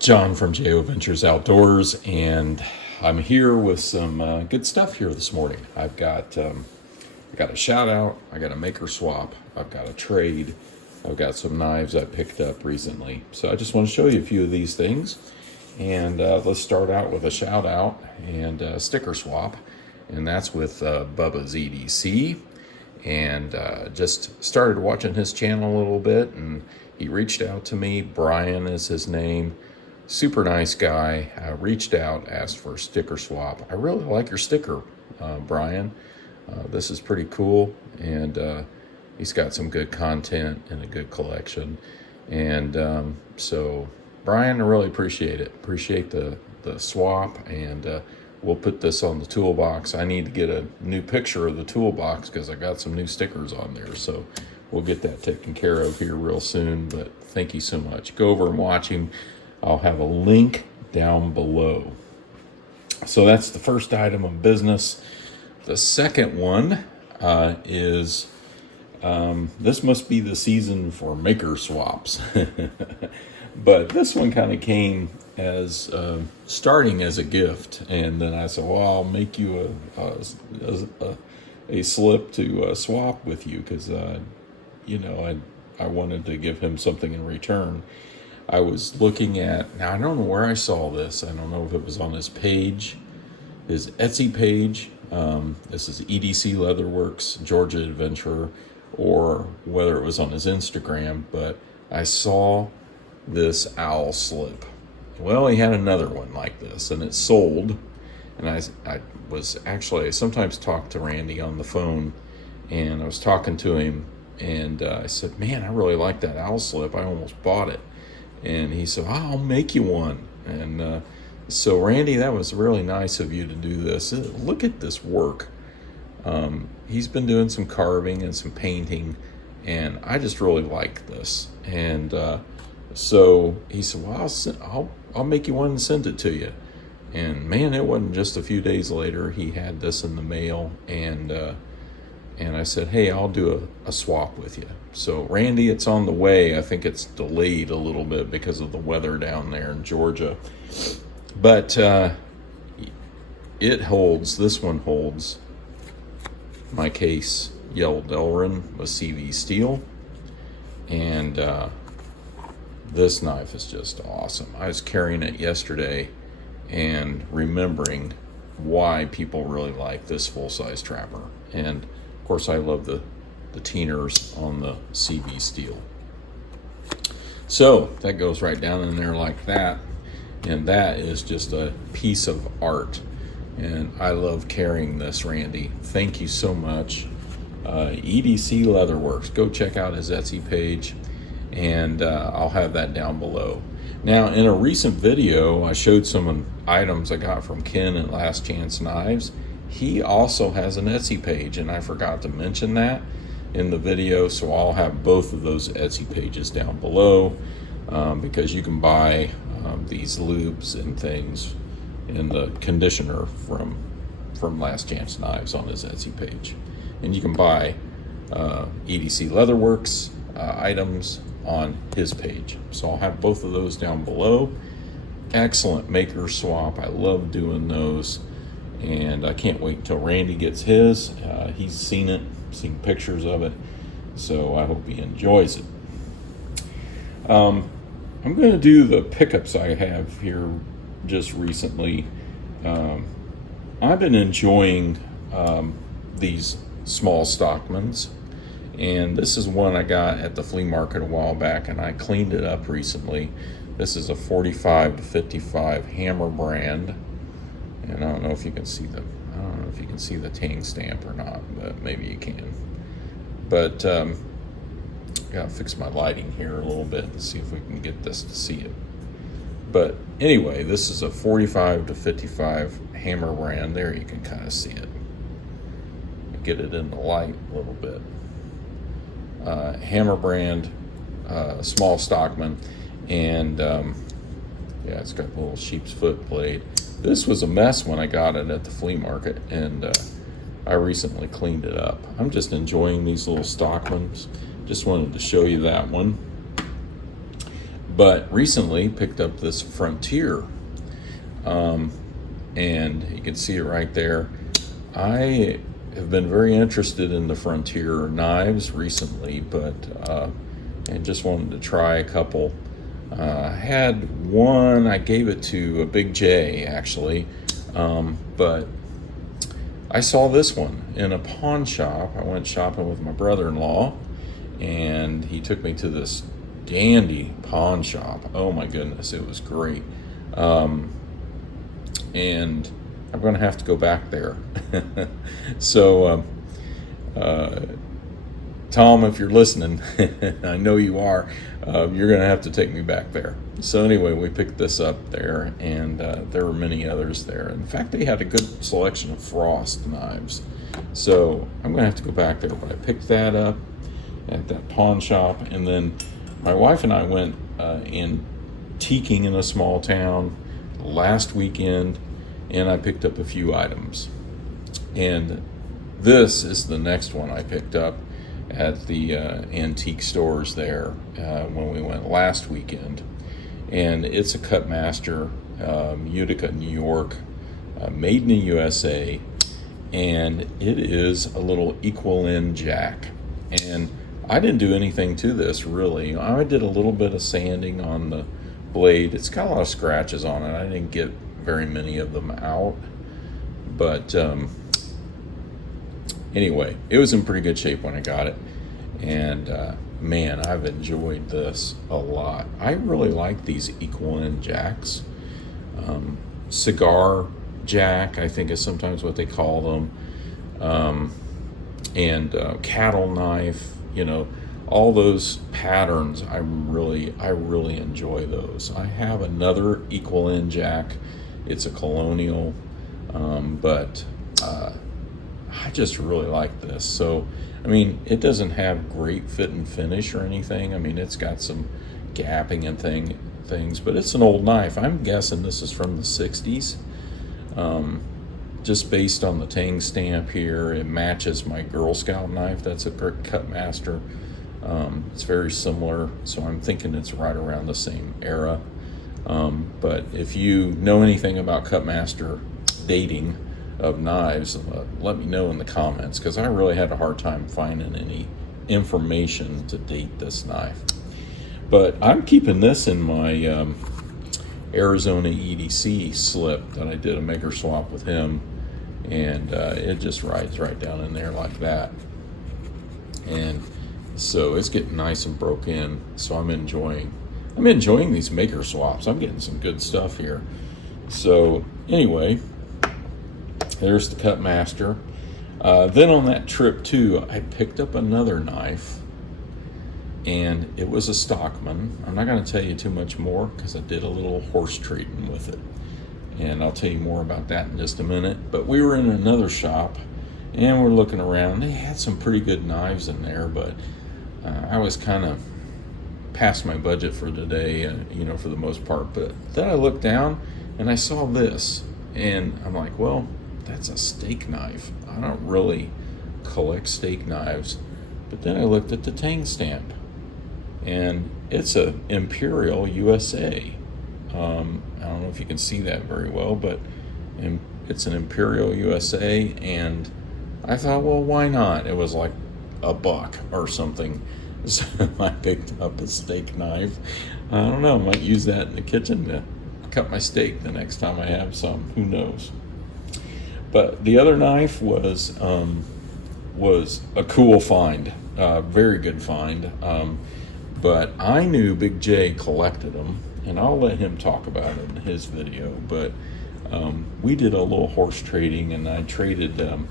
John from JO Ventures Outdoors, and I'm here with some good stuff here this morning. I got a shout out, I got a maker swap, I've got a trade, I've got some knives I picked up recently. So I just want to show you a few of these things, and let's start out with a shout out and a sticker swap, and that's with Bubba's EDC. And just started watching his channel a little bit, and he reached out to me. Brian is his name. Super nice guy. Reached out, asked for a sticker swap. I really like your sticker, Brian. This is pretty cool, and he's got some good content and a good collection. And so, Brian, I really appreciate it. Appreciate the swap, and we'll put this on the toolbox. I need to get a new picture of the toolbox because I got some new stickers on there. So we'll get that taken care of here real soon. But thank you so much. Go over and watch him. I'll have a link down below. So that's the first item of business. The second one is this must be the season for maker swaps. But this one kind of came as starting as a gift, and then I said, well, I'll make you a slip to swap with you because I wanted to give him something in return. I was looking at, now I don't know where I saw this. I don't know if it was on his page, his Etsy page. This is EDC Leatherworks, Georgia Adventurer, or whether it was on his Instagram, but I saw this owl slip. Well, he had another one like this, and it sold. And I sometimes talk to Randy on the phone, and I was talking to him, and I said, man, I really like that owl slip. I almost bought it. And he said, I'll make you one. And so, Randy, that was really nice of you to do this. Look at this work. He's been doing some carving and some painting, and I just really like this. And so he said, well, I'll make you one and send it to you. And man, it wasn't just a few days later, he had this in the mail, and I said, hey, I'll do a swap with you. So Randy, it's on the way. I think it's delayed a little bit because of the weather down there in Georgia. But this one holds my case Yellow Delrin with CV steel, and this knife is just awesome. I was carrying it yesterday and remembering why people really like this full-size trapper. And of course, I love the Teeners on the CV steel. So that goes right down in there like that. And that is just a piece of art. And I love carrying this, Randy. Thank you so much. EDC Leatherworks. Go check out his Etsy page, and I'll have that down below. Now, in a recent video, I showed some items I got from Ken at Last Chance Knives. He also has an Etsy page, and I forgot to mention that in the video, so I'll have both of those Etsy pages down below, because you can buy these lubes and things in the conditioner from Last Chance Knives on his Etsy page. And you can buy EDC Leatherworks items on his page. So I'll have both of those down below. Excellent maker swap. I love doing those, and I can't wait until Randy gets his. He's seen pictures of it, so I hope he enjoys it. I'm going to do the pickups I have here just recently. I've been enjoying these small Stockmans, and this is one I got at the flea market a while back, and I cleaned it up recently. This is a 45 to 55 Hammer brand, and I don't know if you can see the tang stamp or not, but maybe you can. But gotta fix my lighting here a little bit and see if we can get this to see it. But anyway, this is a 45 to 55 Hammer brand. There you can kind of see it. Get it in the light a little bit. Hammer brand, small Stockman, and it's got a little sheep's foot blade. This was a mess when I got it at the flea market, and I recently cleaned it up. I'm just enjoying these little Stockmans. Just wanted to show you that one. But recently picked up this Frontier, and you can see it right there. I have been very interested in the Frontier knives recently, but and just wanted to try a couple. Had one, I gave it to a Big J actually, but I saw this one in a pawn shop. I went shopping with my brother-in-law, and he took me to this dandy pawn shop. Oh my goodness, it was great. And I'm going to have to go back there. So, Tom, if you're listening, I know you are, you're going to have to take me back there. So anyway, we picked this up there, and there were many others there. In fact, they had a good selection of Frost knives. So I'm going to have to go back there, but I picked that up at that pawn shop, and then my wife and I went antiquing in a small town last weekend, and I picked up a few items. And this is the next one I picked up at the antique stores there when we went last weekend. And it's a Cutmaster, Utica, New York, made in the USA, and it is a little equal end jack. And I didn't do anything to this really. I did a little bit of sanding on the blade. It's got a lot of scratches on it. I didn't get very many of them out, but anyway, it was in pretty good shape when I got it. And man, I've enjoyed this a lot. I really like these equal end jacks. Cigar jack, I think, is sometimes what they call them. And cattle knife, all those patterns. I really enjoy those. I have another equal end jack. It's a Colonial, but I just really like this. So, I mean, it doesn't have great fit and finish or anything. I mean, it's got some gapping and things, but it's an old knife. I'm guessing this is from the 60s. Just based on the Tang stamp here, it matches my Girl Scout knife. That's a Cutmaster. It's very similar, so I'm thinking it's right around the same era. But if you know anything about Cutmaster dating of knives, let me know in the comments, because I really had a hard time finding any information to date this knife. But I'm keeping this in my Arizona EDC slip that I did a maker swap with him, and it just rides right down in there like that. And so it's getting nice and broke in, so I'm enjoying these maker swaps. I'm getting some good stuff here. So anyway, there's the Cutmaster. Then on that trip too, I picked up another knife, and it was a Stockman. I'm not going to tell you too much more because I did a little horse trading with it, and I'll tell you more about that in just a minute. But we were in another shop, and we're looking around. They had some pretty good knives in there, but I was kind of past my budget for today, for the most part. But then I looked down and I saw this, and I'm like, well, that's a steak knife. I don't really collect steak knives. But then I looked at the Tang stamp, and it's a Imperial USA. I don't know if you can see that very well, but it's an Imperial USA, and I thought, well, why not? It was like $1 or something. So I picked up a steak knife. I don't know, I might use that in the kitchen to cut my steak the next time I have some. Who knows? But the other knife was a cool find, very good find. But I knew Big J collected them, and I'll let him talk about it in his video. But we did a little horse trading, and I traded him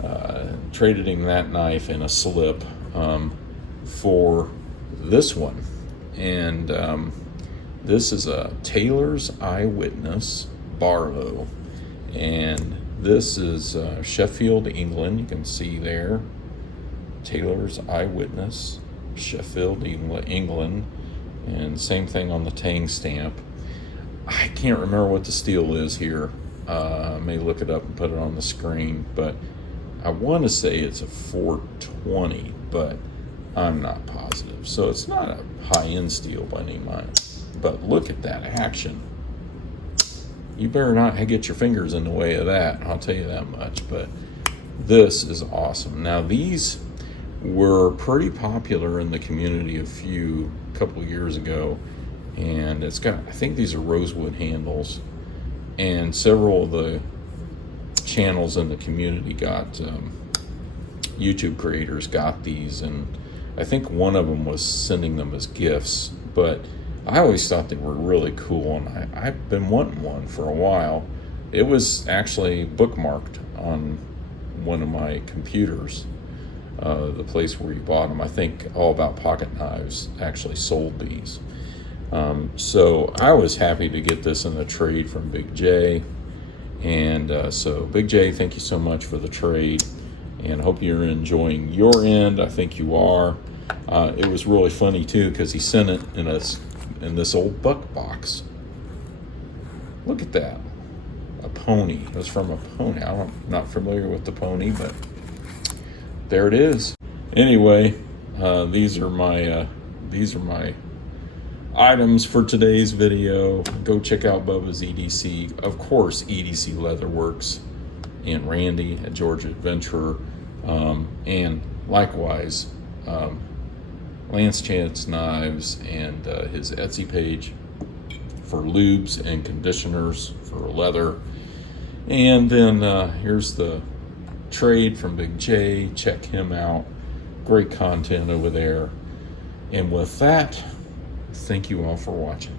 that knife in a slip for this one. And this is a Taylor's Eyewitness Barlow, and this is Sheffield, England. You can see there, Taylor's Eyewitness, Sheffield, England, and same thing on the Tang stamp. I can't remember what the steel is here. I may look it up and put it on the screen, but I want to say it's a 420, but I'm not positive. So it's not a high-end steel by any means. But look at that action. You better not get your fingers in the way of that, I'll tell you that much. But this is awesome. Now, these were pretty popular in the community a couple years ago, and I think these are rosewood handles, and several of the channels in the community got YouTube creators got these, and I think one of them was sending them as gifts. But I always thought they were really cool, and I've been wanting one for a while. It was actually bookmarked on one of my computers, the place where you bought them. I think All About Pocket Knives actually sold these. So I was happy to get this in the trade from Big J. And so Big J, thank you so much for the trade, and hope you're enjoying your end. I think you are. It was really funny too, because he sent it in this old buck box. Look at that. A pony. It was from a pony. I'm not familiar with the pony, but there it is. Anyway, these are my items for today's video. Go check out Bubba's EDC. Of course, EDC Leatherworks and Randy at Georgia Adventurer. And likewise, Lance Chance Knives and his Etsy page for lubes and conditioners for leather. And then here's the trade from Big J. Check him out. Great content over there. And with that, thank you all for watching.